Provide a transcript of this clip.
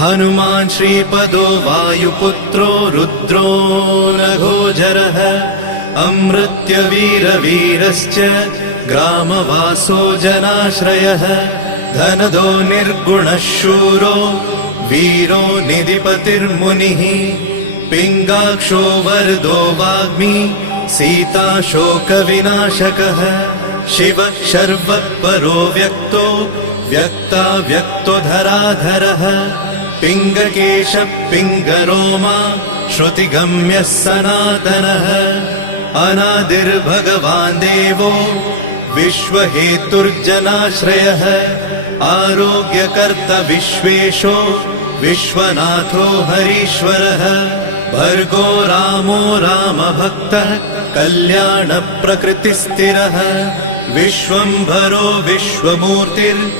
हनुमान् श्रीपदो वायुपुत्रो रुद्रो नघोजरः अमृत्यवीरवीरश्च ग्रामवासो जनाश्रयः धनदो निर्गुणः शूरो वीरो निधिपतिर्मुनिः पिङ्गाक्षो वरदो वाग्मी सीता शोकविनाशकः शिवः शर्वः परो व्यक्तो व्यक्तो धराधरः पिङ्गकेशः पिङ्गरोमा श्रुतिगम्यः सनातनः अनादिर्भगवान् देवो विश्वहेतुर्जनाश्रयः आरोग्यकर्ता विश्वेशो विश्वनाथो हरीश्वरः भर्गो रामो रामभक्तः कल्याणप्रकृतिस्थिरः विश्वम्भरो विश्वमूर्तिर्